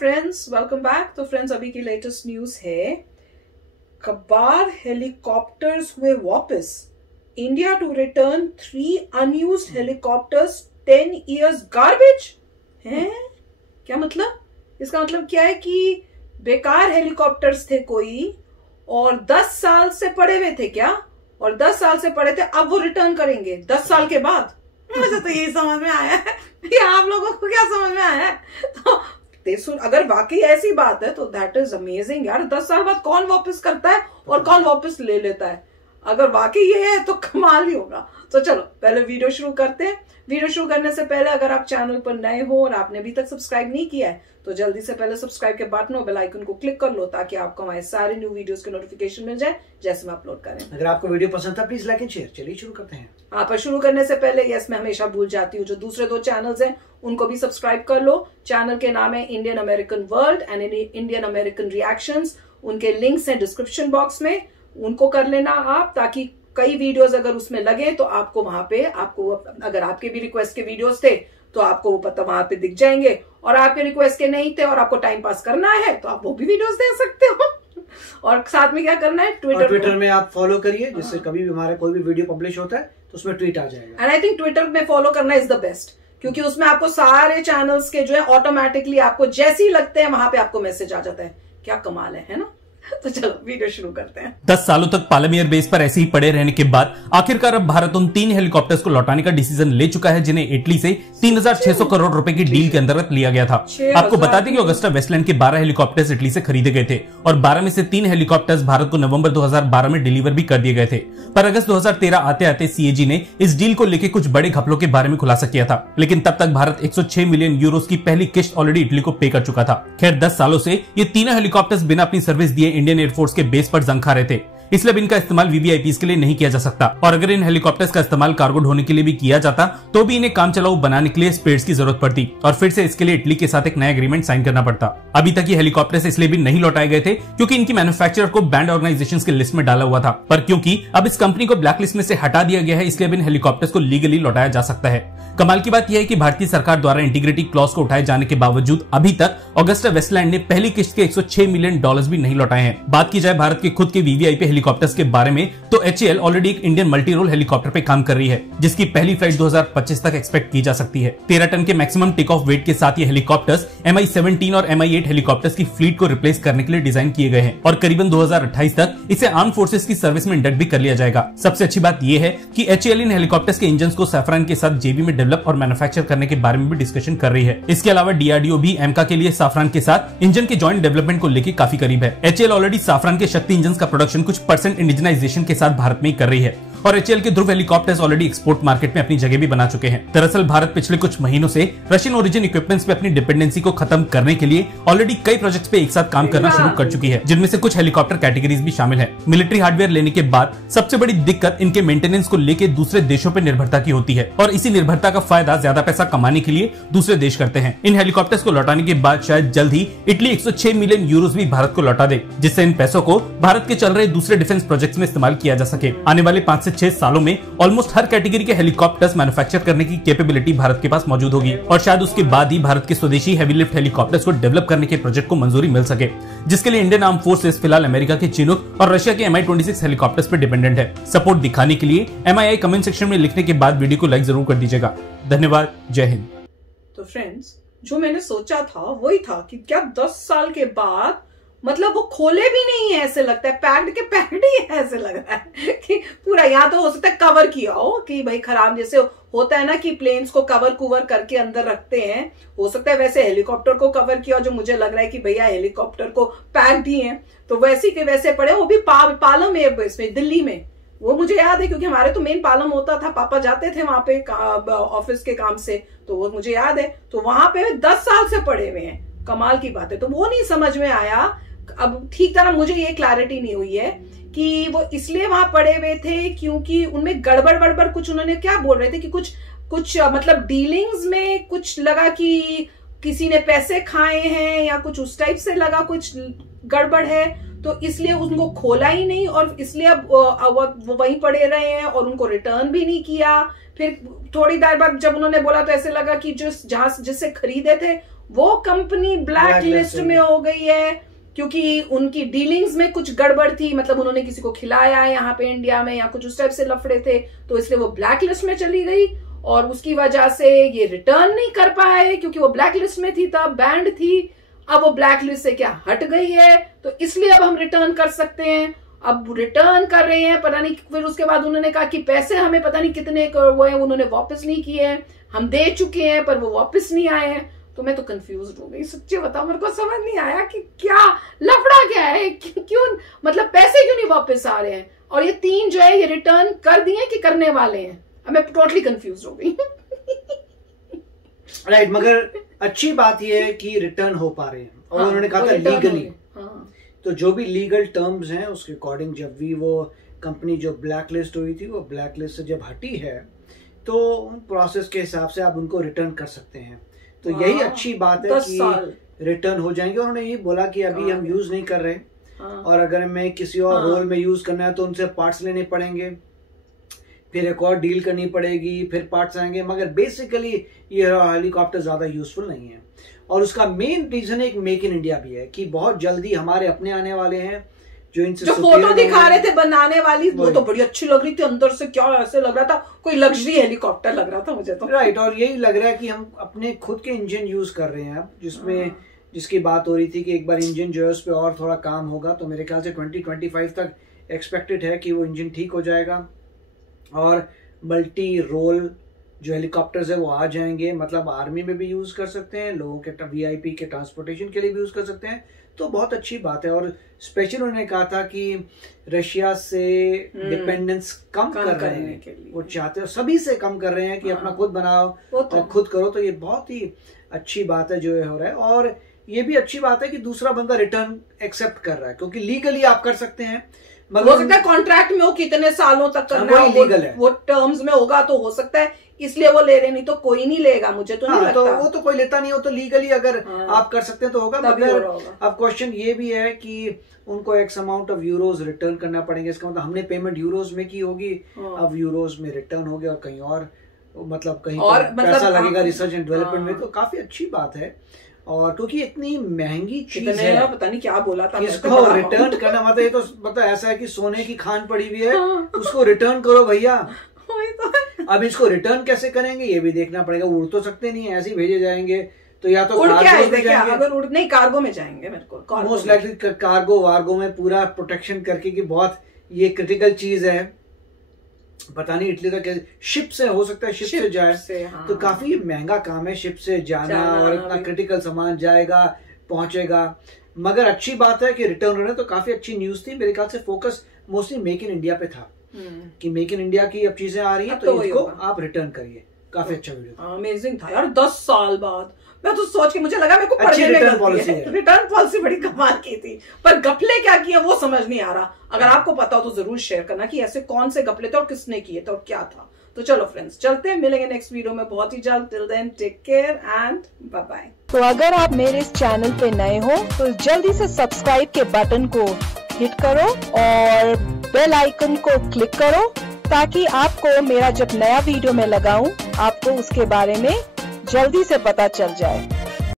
Friends, welcome back. तो friends, अभी की लेटेस्ट न्यूज है, कबार हेलीकॉप्टर्स हुए वापस। India to return 3 unused helicopters 10 years garbage हैं। क्या मतलब? इसका मतलब क्या है कि बेकार हेलीकॉप्टर्स थे कोई और 10 साल से पड़े हुए थे क्या, और 10 साल से पड़े थे, अब वो रिटर्न करेंगे 10 साल के बाद। मुझे तो यही समझ में आया है। ये आप लोगों को क्या समझ में आया है? तो अगर वाकई ऐसी बात है तो दैट इज अमेजिंग यार। 10 साल बाद कौन वापस करता है और कौन वापस ले लेता है? अगर वाकई ये है तो कमाल ही होगा। तो चलो पहले वीडियो शुरू करते हैं। वीडियो शुरू करने से पहले अगर आप चैनल पर नए हो और आपने अभी तक सब्सक्राइब नहीं किया है तो जल्दी से पहले सब्सक्राइब के बटन और बेल आइकन को क्लिक कर लो ताकि आपको हमारे सारे न्यू वीडियोस के नोटिफिकेशन मिल जाए जैसे हम अपलोड करें। अगर आपको वीडियो पसंद था प्लीज लाइक एंड शेयर। चलिए शुरू करते हैं। पर शुरू करने से पहले यस, मैं हमेशा भूल जाती हूँ, जो दूसरे 2 चैनल्स हैं उनको भी सब्सक्राइब कर लो। चैनल के नाम है Indian American world and Indian American reactions. उनके लिंक्स हैं डिस्क्रिप्शन बॉक्स में, उनको कर लेना आप, ताकि कई वीडियोस अगर उसमें लगे तो आपको वहां पे, आपको अगर आपके भी रिक्वेस्ट के वीडियोस थे तो आपको वो पता वहां पे दिख जाएंगे, और आपके रिक्वेस्ट के नहीं थे और आपको टाइम पास करना है तो आप वो भी वीडियोस देख सकते हो। और साथ में क्या करना है, ट्विटर में आप फॉलो करिए, जिससे कभी भी हमारा कोई भी वीडियो पब्लिश होता है तो उसमें ट्वीट आ जाएगा। एंड आई थिंक ट्विटर में फॉलो करना इज द बेस्ट, क्योंकि उसमें आपको सारे चैनल्स के जो है ऑटोमेटिकली आपको जैसे ही लगते हैं वहां पे आपको मैसेज आ जाता है। क्या कमाल है ना? तो चलो वीडियो शुरू करते हैं। 10 सालों तक पालम एयर बेस पर ऐसे ही पड़े रहने के बाद आखिरकार अब भारत उन 3 हेलीकॉप्टर्स को लौटाने का डिसीजन ले चुका है, जिन्हें इटली से 3600 करोड़ रुपए की डील के अंतर्गत लिया गया था। आपको बता दें कि अगस्टा वेस्टलैंड के 12 हेलीकॉप्टर्स इटली से खरीदे गए थे और 12 में से 3 हेलीकॉप्टर्स भारत को नवंबर 2012 में डिलीवर भी कर दिए गए थे। पर अगस्त 2013 आते आते सीएजी ने इस डील को लेकर कुछ बड़े घपलों के बारे में खुलासा किया था, लेकिन तब तक भारत 106 मिलियन यूरो की पहली किश्त ऑलरेडी इटली को पे कर चुका था। खैर 10 सालों से ये तीनों हेलीकॉप्टर्स बिना अपनी सर्विस दिए इंडियन एयरफोर्स के बेस पर जंग खा रहे थे, इसलिए इनका इस्तेमाल वीवीआईपीज के लिए नहीं किया जा सकता। और अगर इन हेलीकॉप्टर्स का इस्तेमाल कार्गो ढोने के लिए भी किया जाता तो भी इन्हें काम चलाऊ बनाने के लिए स्पेयर्स की जरूरत पड़ती और फिर से इसके लिए इटली के साथ एक नया एग्रीमेंट साइन करना पड़ता। अभी तक ये हेलीकॉप्टर्स इसलिए भी नहीं लौटाए गए थे क्योंकि इनकी मैन्युफैक्चरर को बैंड ऑर्गेनाइजेशंस की लिस्ट में डाला हुआ था, पर क्योंकि अब इस कंपनी को ब्लैक लिस्ट में से हटा दिया गया है, इसलिए अब इन हेलीकॉप्टर्स को लीगली लौटाया जा सकता है। कमाल की बात यह है कि भारतीय सरकार द्वारा इंटीग्रिटी क्लॉज को उठाए जाने के बावजूद अभी तक अगस्टा वेस्टलैंड ने पहली किश्त के $106 मिलियन भी नहीं लौटाए हैं। बात की जाए भारत के खुद के वीवीआईपी हेलीकॉप्टर्स के बारे में तो HAL ऑलरेडी एक इंडियन मल्टी रोल हेलीकॉप्टर पे काम कर रही है, जिसकी पहली फ्लाइट 2025 तक एक्सपेक्ट की जा सकती है। 13 टन के मैक्सिमम टेक ऑफ वेट के साथ ये हेलीकॉप्टर्स MI-17 और MI-8 हेलीकॉप्टर्स की फ्लीट को रिप्लेस करने के लिए डिजाइन किए गए हैं और करीबन 2028 तक इसे आर्म फोर्सेस की सर्विस में इंडक्ट भी कर लिया जाएगा। सबसे अच्छी बात यह है कि HAL इन हेलीकॉप्टर्स के इंजन को सैफरान के साथ JV में डेवलप और मैन्युफैक्चर करने के बारे में भी डिस्कशन कर रही है। इसके अलावा DRDO भी एमका के लिए सैफरान के साथ इंजन के जॉइंट डेवलपमेंट को लेकर काफी करीब है। HAL ऑलरेडी सैफरान के शक्ति इंजन का प्रोडक्शन कुछ % इंडिजनाइजेशन के साथ भारत में ही कर रही है और HAL के ध्रुव हेलीकॉप्टर्स ऑलरेडी एक्सपोर्ट मार्केट में अपनी जगह भी बना चुके हैं। दरअसल भारत पिछले कुछ महीनों से रशियन ओरिजिन इक्विपमेंट्स पे अपनी डिपेंडेंसी को खत्म करने के लिए ऑलरेडी कई प्रोजेक्ट्स पे एक साथ काम करना शुरू कर चुकी है, जिनमें से कुछ हेलीकॉप्टर कैटेगरीज भी शामिल है। मिलिट्री हार्डवेयर लेने के बाद सबसे बड़ी दिक्कत इनके मेंटेनेंस को लेकर दूसरे देशों पर निर्भरता की होती है और इसी निर्भरता का फायदा ज्यादा पैसा कमाने के लिए दूसरे देश करते हैं। इन हेलीकॉप्टर्स को लौटाने के बाद शायद जल्द ही इटली 106 मिलियन यूरोस भी भारत को लौटा दे, जिससे इन पैसों को भारत के चल रहे दूसरे डिफेंस प्रोजेक्ट्स में इस्तेमाल किया जा सके। आने वाले 5 से 6 सालों में ऑलमोस्ट हर कैटेगरी के हेलीकॉप्टर्स मैन्युफैक्चर करने की कैपेबिलिटी भारत के पास मौजूद होगी और शायद उसके बाद ही भारत के स्वदेशी हेवी लिफ्ट हेलीकॉप्टर्स को डेवलप करने के प्रोजेक्ट को मंजूरी मिल सके, जिसके लिए इंडियन आर्म फोर्सेस फिलहाल अमेरिका के चिनूक और रशिया के MI-26 हेलीकॉप्टर्स पर डिपेंडेंट है। सपोर्ट दिखाने के लिए MII कमेंट सेक्शन में लिखने के बाद वीडियो को लाइक जरूर कर दीजिएगा। धन्यवाद। जय हिंद। तो फ्रेंड्स, जो मैंने सोचा था वही था कि क्या 10 साल के बाद, मतलब वो खोले भी नहीं है ऐसे लगता है, पैक्ड के पैक्ड ही है ऐसे लग रहा है कि पूरा, यहाँ तो हो सकता है कवर किया हो कि भाई खराब, जैसे होता है ना कि प्लेन्स को कवर कुवर करके अंदर रखते हैं, हो सकता है वैसे हेलीकॉप्टर को कवर किया, जो मुझे लग रहा है कि भैया हेलीकॉप्टर को पैक्ड ही है, तो वैसे के वैसे पड़े, वो भी पालम एयरबेस में दिल्ली में। वो मुझे याद है क्योंकि हमारे तो मेन पालम होता था, पापा जाते थे वहां पे ऑफिस के काम से, तो वो मुझे याद है। तो वहां पे 10 साल से पड़े हुए हैं, कमाल की बात है। तो वो नहीं समझ में आया, अब ठीक तरह मुझे ये क्लैरिटी नहीं हुई है कि वो इसलिए वहां पड़े हुए थे क्योंकि उनमें गड़बड़ कुछ, उन्होंने क्या बोल रहे थे कि कुछ मतलब डीलिंग्स में कुछ लगा कि किसी ने पैसे खाए हैं या कुछ उस टाइप से लगा, कुछ गड़बड़ है, तो इसलिए उनको खोला ही नहीं और इसलिए अब वो वहीं पड़े रहे हैं और उनको रिटर्न भी नहीं किया। फिर थोड़ी देर बाद जब उन्होंने बोला तो ऐसे लगा कि जिससे खरीदे थे वो कंपनी ब्लैक लिस्ट में हो गई है क्योंकि उनकी डीलिंग्स में कुछ गड़बड़ थी, मतलब उन्होंने किसी को खिलाया यहाँ पे इंडिया में या कुछ उस टाइप से लफड़े थे, तो इसलिए वो ब्लैक लिस्ट में चली गई और उसकी वजह से ये रिटर्न नहीं कर पाए क्योंकि वो ब्लैक लिस्ट में थी, तब बैंड थी। अब वो ब्लैक लिस्ट से क्या हट गई है, तो इसलिए अब हम रिटर्न कर सकते हैं। अब रिटर्न कर रहे हैं, पता नहीं, फिर उसके बाद उन्होंने कहा कि पैसे हमें पता नहीं कितने वो हैं, उन्होंने वापस नहीं किए हैं, हम दे चुके हैं पर वो वापस नहीं आए हैं। तो मैं तो कंफ्यूज हो गई, सच्ची बताओ, मेरे को समझ नहीं आया कि क्या लफड़ा क्या है, क्यों मतलब पैसे क्यों नहीं वापस आ रहे हैं। और ये 3 जो है ये रिटर्न कर दिए कि करने वाले हैं, अब मैं टोटली कंफ्यूज हो गई। राइट, मगर अच्छी बात यह है कि रिटर्न हो पा रहे हैं और उन्होंने कहा था लीगली। तो जो भी लीगल टर्म्स हैं उसके अकॉर्डिंग जब भी वो कंपनी जो ब्लैक लिस्ट हुई थी वो ब्लैक लिस्ट से जब हटी है तो उन प्रोसेस के हिसाब से आप उनको रिटर्न कर सकते हैं। तो यही अच्छी बात है कि रिटर्न हो जाएंगे। उन्होंने ये बोला कि अभी हम यूज नहीं कर रहे और अगर हमें किसी और रोल में यूज करना है तो उनसे पार्ट्स लेने पड़ेंगे, फिर एक और डील करनी पड़ेगी, फिर पार्ट्स आएंगे। मगर बेसिकली ये हेलीकॉप्टर ज्यादा यूजफुल नहीं है और उसका मेन रीजन एक मेक इन इंडिया भी है कि बहुत जल्दी हमारे अपने आने वाले हैं जो इनसे जो फोटो दिखा रहे थे बनाने वाली, वो तो बड़ी अच्छी लग रही थी, अंदर से क्या ऐसे लग रहा था कोई लग्जरी हेलीकॉप्टर लग रहा था मुझे तो। राइट, और यही लग रहा है कि हम अपने खुद के इंजन यूज कर रहे हैं अब, जिसमें जिसकी बात हो रही थी कि एक बार इंजन जो है उस पर और थोड़ा काम होगा, तो मेरे ख्याल से 2025 तक एक्सपेक्टेड है कि वो इंजन ठीक हो जाएगा और मल्टी रोल जो हेलीकॉप्टर्स है वो आ जाएंगे। मतलब आर्मी में भी यूज कर सकते हैं, लोगों के VIP के ट्रांसपोर्टेशन के लिए भी यूज कर सकते हैं, तो बहुत अच्छी बात है। और स्पेशल उन्होंने कहा था कि रशिया से डिपेंडेंस कम कर रहे हैं, वो चाहते हैं सभी से कम कर रहे हैं कि अपना खुद बनाओ और खुद करो। तो ये बहुत ही अच्छी बात है जो हो रहा है। और ये भी अच्छी बात है कि दूसरा बंदा रिटर्न एक्सेप्ट कर रहा है क्योंकि लीगली आप कर सकते हैं, मगर हो सकता है कॉन्ट्रैक्ट में हो कितने सालों तक करना है, लीगल है, वो टर्म्स में होगा तो हो सकता है इसलिए वो ले रहे, नहीं तो कोई नहीं लेगा, मुझे तो नहीं लगता। तो वो तो कोई लेता नहीं हो, तो लीगली अगर आप कर सकते हैं तो होगा। मगर अब क्वेश्चन ये भी है कि उनको x amount of euros return करना पड़ेगा। इसका मतलब हमने पेमेंट यूरोज में की होगी, अब यूरोज में रिटर्न हो गया और कहीं और मतलब कहीं और पैसा लगेगा रिसर्च एंड डेवलपमेंट में, तो काफी अच्छी बात है। और क्योंकि इतनी महंगी चीज है, पता नहीं क्या बोला था, इसको रिटर्न करना मतलब ये तो मतलब ऐसा है कि सोने की खान पड़ी हुई है, उसको रिटर्न करो भैया। अब इसको रिटर्न कैसे करेंगे ये भी देखना पड़ेगा। उड़ तो सकते नहीं, ऐसे ही भेजे जाएंगे, तो या तो अगर नहीं कार्गो में जाएंगे, मेरे को मोस्ट लाइकली कार्गो वार्गो में पूरा प्रोटेक्शन करके कि बहुत ये क्रिटिकल चीज है, पता नहीं इटली तक शिप से हो सकता है, शिप से जाए तो काफी महंगा काम है शिप से जाना और इतना क्रिटिकल सामान जाएगा पहुंचेगा। मगर अच्छी बात है कि रिटर्न होने, तो काफी अच्छी न्यूज थी। मेरे ख्याल से focus mostly make in India पे था कि मेक इन इंडिया की अब चीजें आ रही हैं तो इसको आप रिटर्न करिए। काफी अच्छा वीडियो, अमेजिंग था यार। 10 साल बाद मैं तो सोच के मुझे लगा मेरे को पढ़ने में रिटर्न पॉलिसी बड़ी कमाल की थी, पर गफले क्या किए वो समझ नहीं आ रहा। अगर आपको पता हो तो जरूर शेयर करना कि ऐसे कौन से गफले थे और किसने किए थे और क्या था। तो चलो फ्रेंड्स चलते हैं, मिलेंगे नेक्स्ट वीडियो में बहुत ही जल्द। Till then take care and bye bye. तो अगर आप मेरे इस चैनल पे नए हो तो जल्दी से सब्सक्राइब के बटन को हिट करो और बेल आइकन को क्लिक करो ताकि आपको मेरा जब नया वीडियो मैं लगाऊं आपको उसके बारे में जल्दी से पता चल जाए।